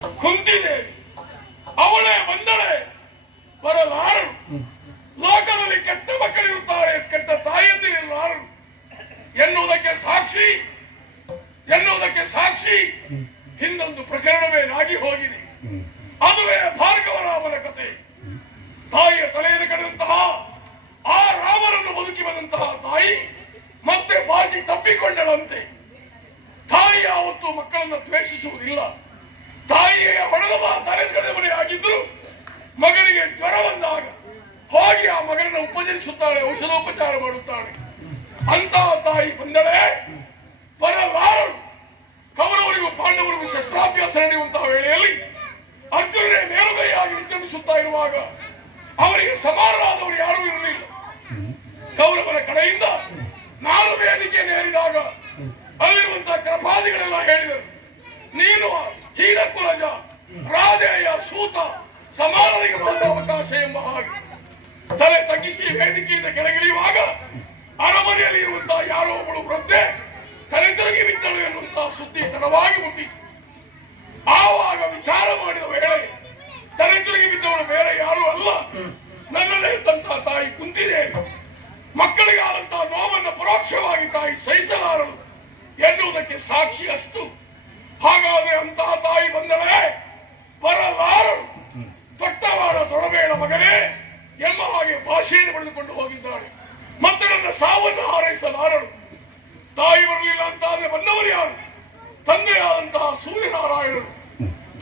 ಕುಂತಿದೇವಿ ಅವಳೇ ಬಂದಳೆ ಬರಲಾರಳು. ಲೋಕದಲ್ಲಿ ಕೆಟ್ಟ ಮಕ್ಕಳಿರುತ್ತಾರೆ, ಕೆಟ್ಟ ತಾಯಿಯಂದಿರಲಾರಳು ಎನ್ನುವುದಕ್ಕೆ ಸಾಕ್ಷಿ ಹಿಂದೊಂದು ಪ್ರಕರಣವೇ ನಾಗಿ ಹೋಗಿದೆ. ಅದುವೇ ಭಾರ್ಗವರಾಮನ ಕತೆ. ತಾಯಿಯ ತಲೆಯನ್ನು ಕಡಿದಂತಹ ಆ ರಾಮನನ್ನು ಬದುಕಿ ಬಂದಂತಹ ತಾಯಿ ಮತ್ತೆ ಬಾಜಿ ತಪ್ಪಿಕೊಂಡಳಂತೆ. ತಾಯಿ ಯಾವತ್ತೂ ಮಕ್ಕಳನ್ನು ದ್ವೇಷಿಸುವುದಿಲ್ಲ. ತಾಯಿಯ ಹೊಡೆದ ತಲೆ ಕಡಿಮೆ ಆಗಿದ್ರು ಮಗನಿಗೆ ಜ್ವರ ಬಂದಾಗ ಹೋಗಿ ಆ ಮಗನನ್ನು ಉಪಚರಿಸುತ್ತಾಳೆ, ಔಷಧೋಪಚಾರ ಮಾಡುತ್ತಾಳೆ. ಅಂತಹ ತಾಯಿ ಬಂದಳೆ ಬರಲಾರಳು. ಕೌರವರಿಗೂ ಪಾಂಡವರಿಗೂ ಶಸ್ತ್ರಾಭ್ಯಾಸ ನಡೆಯುವಂತಹ ವೇಳೆಯಲ್ಲಿ ಅರ್ಜುನನೇ ಮೇಲುಗೈಯಾಗಿ ವಿಜೃಂಭಿಸುತ್ತಾ ಇರುವಾಗ ಅವರಿಗೆ ಸಮಾನರಾದವರು ಯಾರೂ ಇರಲಿಲ್ಲ. ಕೌರವರ ಕಡೆಯಿಂದ ನಾನು ವೇದಿಕೆ ನೇರಿದಾಗ ಅಲ್ಲಿರುವಂತಹ ಕೃಪಾದಿಗಳೆಲ್ಲ ಹೇಳಿದರು, ನೀನು ಹೀರಕುಲಜ ರಾಧೆಯ ಸೂತ, ಸಮಾನರಿಗೆ ಮಾತ್ರ ಅವಕಾಶ ಎಂಬ ಹಾಗೆ ತಲೆ ತಗ್ಗಿಸಿ ವೇದಿಕೆಯಿಂದ ಕೆಳಗಿಳಿಯುವಾಗ ಅರಮನೆಯಲ್ಲಿ ಇರುವಂತಹ ಯಾರೋ ಒಬ್ಬಳು ವೃದ್ಧೆ ತಲೆ ತಿರುಗಿ ಬಿದ್ದಳು ಎನ್ನುವಂತಹ ಸುದ್ದಿ ತಡವಾಗಿ ಮುಟ್ಟಿತು. ಆವಾಗ ವಿಚಾರ ಮಾಡಿದ ವೇಳೆ ತಲೆ ತಿರುಗಿ ಬಿದ್ದವಳು ಬೇರೆ ಯಾರೂ ಅಲ್ಲ, ನನ್ನನ್ನೇ ತಂತಹ ತಾಯಿ ಕುಂತಿದೇವಿ. ಮಕ್ಕಳಿಗಾದಂತಹ ನೋವನ್ನು ಪರೋಕ್ಷವಾಗಿ ತಾಯಿ ಸಹಿಸಲಾರಳು ಎನ್ನುವುದಕ್ಕೆ ಸಾಕ್ಷಿ ಅಷ್ಟು. ಹಾಗಾದ್ರೆ ಅಂತಹ ತಾಯಿ ಬಂದಳೆ ಬರಲಾರಳು. ತೊಟ್ಟವಾಡ ತೊಡಬೇಡ ಮಗನೇ ಎಂಬ ಹಾಗೆ ಭಾಷೆಯನ್ನು ಪಡೆದುಕೊಂಡು ಹೋಗಿದ್ದಾಳೆ. ಮತ್ತೆ ನನ್ನ ಸಾವನ್ನು ಹಾರೈಸಲಾರಳು. ತಾಯಿ ಬರಲಿಲ್ಲ ಅಂತಾದ್ರೆ ಬಂದವರು ಯಾರು? ತಂದೆಯಾದಂತಹ ಸೂರ್ಯನಾರಾಯಣರು.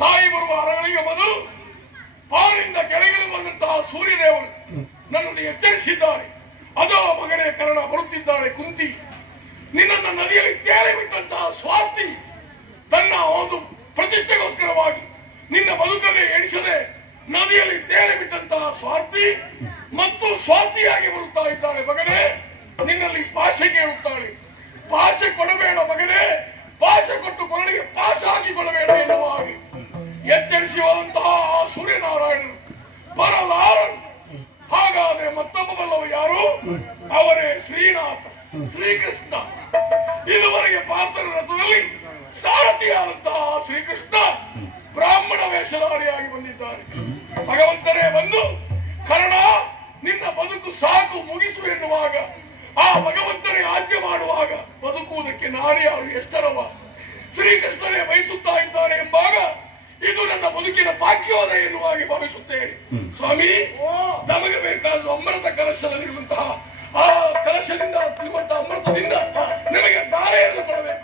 ತಾಯಿ ಬರುವ ಅರಗಳಿಗೆ ಮೊದಲು ಪಾಲಿಂದ ಕೆಳಗಿಳಿ ಬಂದಂತಹ ಸೂರ್ಯದೇವರು ನನ್ನನ್ನು ಎಚ್ಚರಿಸಿದ್ದಾರೆ. ಅದೋ ಮಗನೇ ಕರ್ಣ ಬರುತ್ತಿದ್ದಾಳೆ ಕುಂತಿ. ನಿನ್ನನ್ನು ನದಿಯಲ್ಲಿ ತೇಲಿ ಬಿಟ್ಟಂತಹ ಸ್ವಾರ್ಥಿ ತನ್ನ ಒಂದು ಪ್ರತಿಷ್ಠೆಗೋಸ್ಕರವಾಗಿ ನಿನ್ನ ಬದುಕನ್ನೇ ಎಣಿಸದೆ ನದಿಯಲ್ಲಿ ತೇಲಿ ಬಿಟ್ಟಂತಹ ಸ್ವಾರ್ಥಿ ಮತ್ತು ಸ್ವಾರ್ಥಿಯಾಗಿ ಬರುತ್ತಾ ಇದ್ದಾಳೆ. ಮಗನೇ ನಿನ್ನಲ್ಲಿ ಪಾಶೆ ಕೇಳುತ್ತಾಳೆ. ಪಾಶೆ ಕೊಡಬೇಡ ಮಗನೇ, ಪಾಶೆ ಕೊಟ್ಟು ಕೊರಳಿಗೆ ಪಾಶ ಹಾಕಿಕೊಳ್ಳಬೇಡ ಎನ್ನುವ ಹಾಗೆ ಎಚ್ಚರಿಸಿ ಹೋದಂತಹ ಆ ಸೂರ್ಯನಾರಾಯಣರು ಬರಲಾರರು. ಹಾಗಾದ್ರೆ ಮತ್ತೊಬ್ಬ ಬಲ್ಲವ ಯಾರು? ಅವರೇ ಶ್ರೀನಾಥ, ಶ್ರೀಕೃಷ್ಣ. ಇದುವರೆಗೆ ಪಾರ್ಥನ ರಥದಲ್ಲಿ ಸಾರಥಿಯಾದಂತಹ ಶ್ರೀಕೃಷ್ಣ ಬ್ರಾಹ್ಮಣ ವೇಷಧಾರಿಯಾಗಿ ಬಂದಿದ್ದಾರೆ. ಭಗವಂತನೇ ಬಂದು ಕರ್ಣ ನಿನ್ನ ಬದುಕು ಸಾಕು ಮುಗಿಸು ಎನ್ನುವಾಗ, ಆ ಭಗವಂತನೇ ಆಜ್ಞೆ ಮಾಡುವಾಗ ಬದುಕುವುದಕ್ಕೆ ನಾನು ಯಾರು ಎಷ್ಟರವ? ಶ್ರೀಕೃಷ್ಣನೇ ಬಯಸುತ್ತಾ ಇದ್ದಾನೆ ಎಂಬಾಗ ಇದು ನನ್ನ ಬದುಕಿನ ಭಾಗ್ಯವಾದ ಎನ್ನುವಾಗಿ ಭಾವಿಸುತ್ತೇನೆ. ಸ್ವಾಮಿ, ನಮಗೆ ಬೇಕಾದ ಅಮೃತ ಕಲಶದಲ್ಲಿರುವಂತಹ ಆ ಕಲಶದಿಂದ ಇರುವಂತಹ ಅಮೃತದಿಂದ ನಿಮಗೆ ದಾರೆಯನ್ನು ಕೊಡಬೇಕು.